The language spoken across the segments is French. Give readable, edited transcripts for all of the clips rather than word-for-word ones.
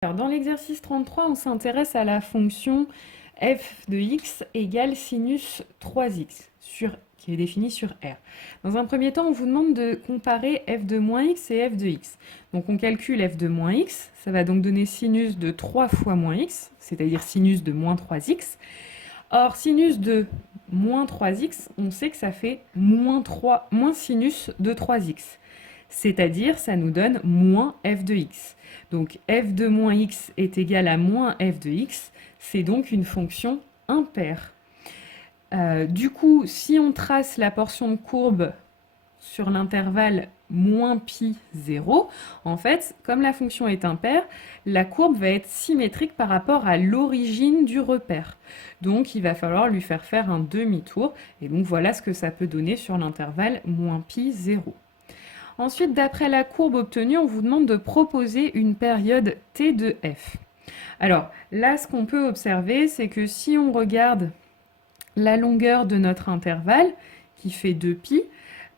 Alors, dans l'exercice 33, on s'intéresse à la fonction f de x égale sinus 3x, qui est définie sur R. Dans un premier temps, on vous demande de comparer f de moins x et f de x. Donc on calcule f de moins x, ça va donc donner sinus de 3 fois moins x, c'est-à-dire sinus de moins 3x. Or, sinus de moins 3x, on sait que ça fait moins sinus de 3x. C'est-à-dire, ça nous donne moins f de x. Donc, f de moins x est égal à moins f de x. C'est donc une fonction impaire. Du coup, si on trace la portion de courbe sur l'intervalle moins pi 0, en fait, comme la fonction est impaire, la courbe va être symétrique par rapport à l'origine du repère. Donc, il va falloir lui faire un demi-tour. Et donc, voilà ce que ça peut donner sur l'intervalle moins pi 0. Ensuite, d'après la courbe obtenue, on vous demande de proposer une période t de f. Alors, là, ce qu'on peut observer, c'est que si on regarde la longueur de notre intervalle, qui fait 2π,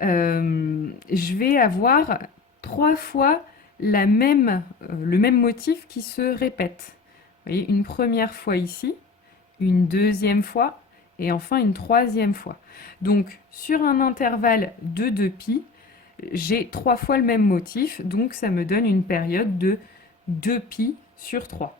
je vais avoir 3 fois le même motif qui se répète. Vous voyez, une première fois ici, une deuxième fois, et enfin une troisième fois. Donc, sur un intervalle de 2π, j'ai 3 fois le même motif, donc ça me donne une période de 2π sur 3.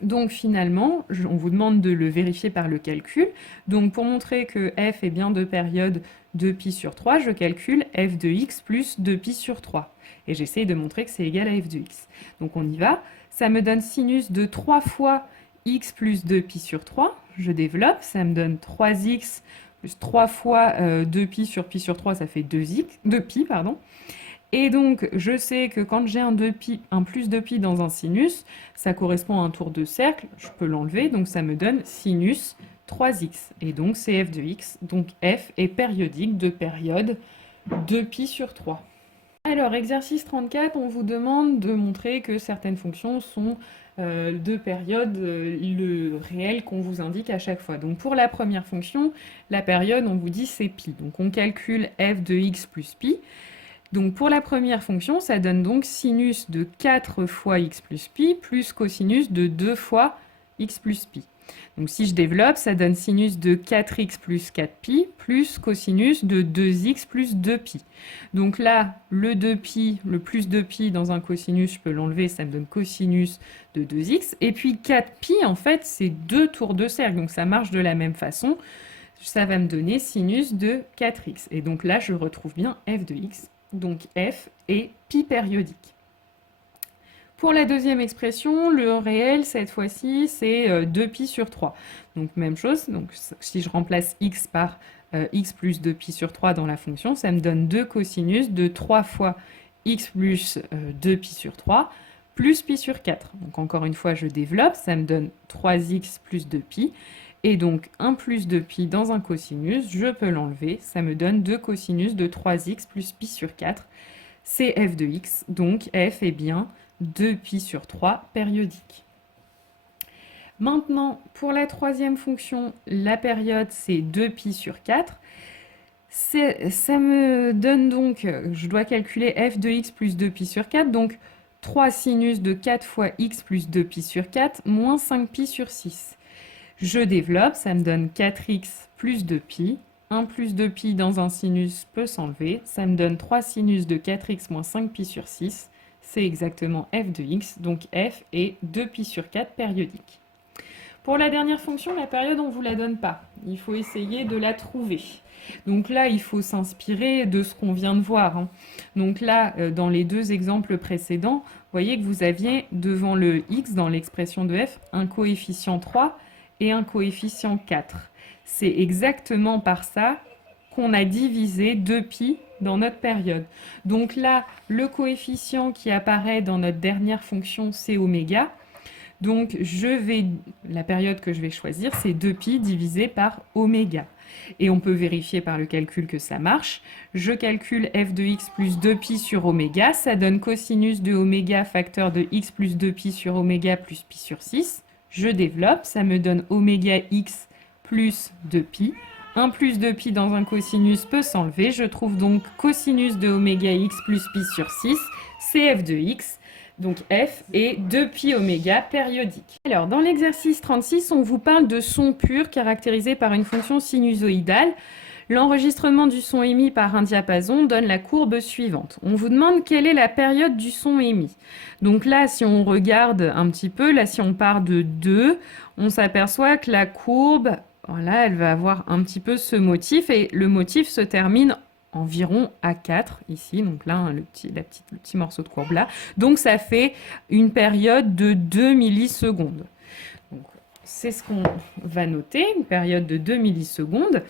Donc finalement, on vous demande de le vérifier par le calcul. Donc pour montrer que f est bien de période 2π sur 3, je calcule f de x plus 2π sur 3. Et j'essaye de montrer que c'est égal à f de x. Donc on y va. Ça me donne sinus de 3 fois x plus 2π sur 3. Je développe, ça me donne 3x plus 3 fois 2π sur pi sur 3, ça fait 2π, pardon. Et donc, je sais que quand j'ai un plus 2π dans un sinus, ça correspond à un tour de cercle, je peux l'enlever, donc ça me donne sinus 3x. Et donc, c'est f de x, donc f est périodique de période 2π sur 3. Alors, exercice 34, on vous demande de montrer que certaines fonctions sont de période le réel qu'on vous indique à chaque fois. Donc pour la première fonction, la période, on vous dit c'est pi. Donc on calcule f de x plus pi. Donc pour la première fonction, ça donne donc sinus de 4 fois x plus pi plus cosinus de 2 fois x plus pi. Donc si je développe, ça donne sinus de 4x plus 4pi plus cosinus de 2x plus 2pi. Donc là, le 2pi, le plus 2pi dans un cosinus, je peux l'enlever, ça me donne cosinus de 2x. Et puis 4pi, en fait, c'est 2 tours de cercle, donc ça marche de la même façon. Ça va me donner sinus de 4x. Et donc là, je retrouve bien f de x. Donc f est pi périodique. Pour la deuxième expression, le réel, cette fois-ci, c'est 2π sur 3. Donc même chose, donc, si je remplace x par x plus 2π sur 3 dans la fonction, ça me donne 2 cosinus de 3 fois x plus 2π sur 3 plus pi sur 4. Donc encore une fois, je développe, ça me donne 3x plus 2π. Et donc 1 plus 2π dans un cosinus, je peux l'enlever, ça me donne 2 cosinus de 3x plus pi sur 4. C'est f de x, donc f est bien 2π sur 3 périodique. Maintenant, pour la troisième fonction, la période, c'est 2π sur 4. Ça me donne donc, je dois calculer f de x plus 2π sur 4, donc 3 sinus de 4 fois x plus 2π sur 4 moins 5π sur 6. Je développe, ça me donne 4x plus 2π. 1 plus 2π dans un sinus peut s'enlever. Ça me donne 3 sinus de 4x moins 5π sur 6. C'est exactement f de x, donc f est 2π sur 4 périodique. Pour la dernière fonction, la période, on ne vous la donne pas. Il faut essayer de la trouver. Donc là, il faut s'inspirer de ce qu'on vient de voir. Donc là, dans les deux exemples précédents, vous voyez que vous aviez devant le x, dans l'expression de f, un coefficient 3 et un coefficient 4. C'est exactement par ça qu'on a divisé 2π dans notre période. Donc là, le coefficient qui apparaît dans notre dernière fonction, c'est oméga. Donc la période que je vais choisir, c'est 2π divisé par oméga. Et on peut vérifier par le calcul que ça marche. Je calcule f de x plus 2π sur oméga. Ça donne cosinus de oméga facteur de x plus 2π sur oméga plus pi sur 6. Je développe, ça me donne oméga x plus 2π. 1 plus 2π dans un cosinus peut s'enlever. Je trouve donc cosinus de oméga x plus pi sur 6, c'est f de x. Donc f est 2pi oméga périodique. Alors dans l'exercice 36, on vous parle de son pur caractérisé par une fonction sinusoïdale. L'enregistrement du son émis par un diapason donne la courbe suivante. On vous demande quelle est la période du son émis. Donc là, si on regarde un petit peu, là si on part de 2, on s'aperçoit que la courbe, voilà, elle va avoir un petit peu ce motif et le motif se termine environ à 4 ici, donc là le petit morceau de courbe là. Donc ça fait une période de 2 millisecondes. C'est ce qu'on va noter, une période de 2 millisecondes.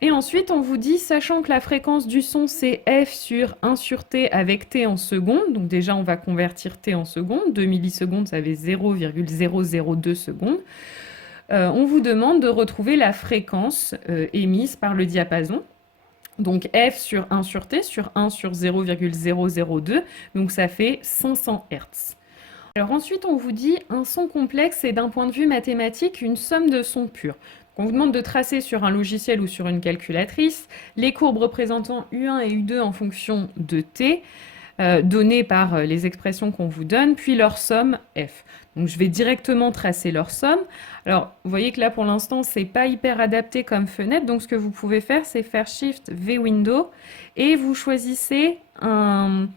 Et ensuite, on vous dit, sachant que la fréquence du son, c'est f sur 1 sur t avec t en secondes, donc déjà, on va convertir t en secondes. 2 millisecondes, ça fait 0,002 secondes. On vous demande de retrouver la fréquence émise par le diapason. Donc f sur 1 sur t, sur 1 sur 0,002, donc ça fait 500 Hz. Alors ensuite, on vous dit, un son complexe est d'un point de vue mathématique une somme de sons purs. On vous demande de tracer sur un logiciel ou sur une calculatrice les courbes représentant U1 et U2 en fonction de t, données par les expressions qu'on vous donne, puis leur somme f. Donc je vais directement tracer leur somme. Alors vous voyez que là pour l'instant c'est pas hyper adapté comme fenêtre, donc ce que vous pouvez faire c'est faire Shift V Window et vous choisissez un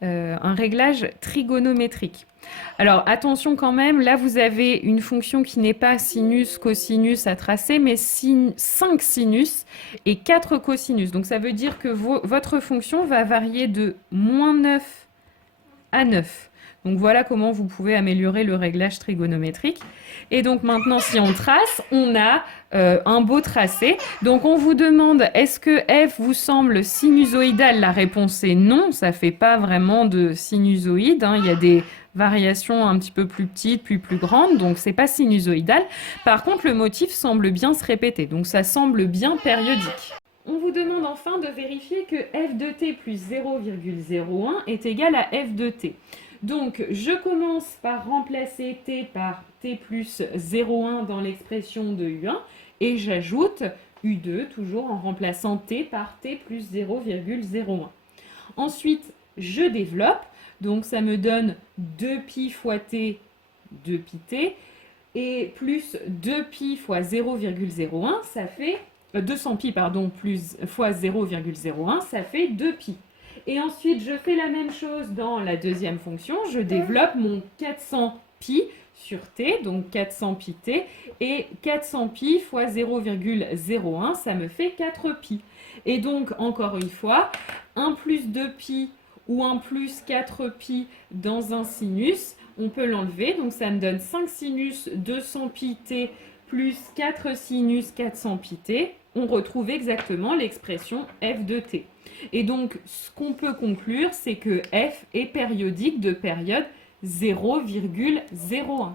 réglage trigonométrique. Alors attention quand même, là vous avez une fonction qui n'est pas sinus, cosinus à tracer, mais 5 sinus et 4 cosinus. Donc ça veut dire que votre fonction va varier de -9 à 9. Donc voilà comment vous pouvez améliorer le réglage trigonométrique. Et donc maintenant, si on trace, on a un beau tracé. Donc on vous demande, est-ce que f vous semble sinusoïdal? La réponse est non, ça ne fait pas vraiment de sinusoïde. Il y a des variations un petit peu plus petites, puis plus grandes, donc c'est pas sinusoïdal. Par contre, le motif semble bien se répéter, donc ça semble bien périodique. On vous demande enfin de vérifier que f de t plus 0,01 est égal à f de t. Donc, je commence par remplacer t par t plus 0,1 dans l'expression de U1 et j'ajoute U2 toujours en remplaçant t par t plus 0,01. Ensuite, je développe, donc ça me donne 2pi fois t, 2pi t, et plus 2pi fois 0,01, ça fait 200pi pardon, plus fois 0,01, ça fait 2pi. Et ensuite, je fais la même chose dans la deuxième fonction. Je développe mon 400pi sur t, donc 400pi t, et 400pi fois 0,01, ça me fait 4pi. Et donc, encore une fois, 1 plus 2pi ou 1 plus 4pi dans un sinus, on peut l'enlever. Donc, ça me donne 5 sinus 200pi t plus 4 sinus 400pi t. On retrouve exactement l'expression f de t. Et donc, ce qu'on peut conclure, c'est que f est périodique de période 0,01.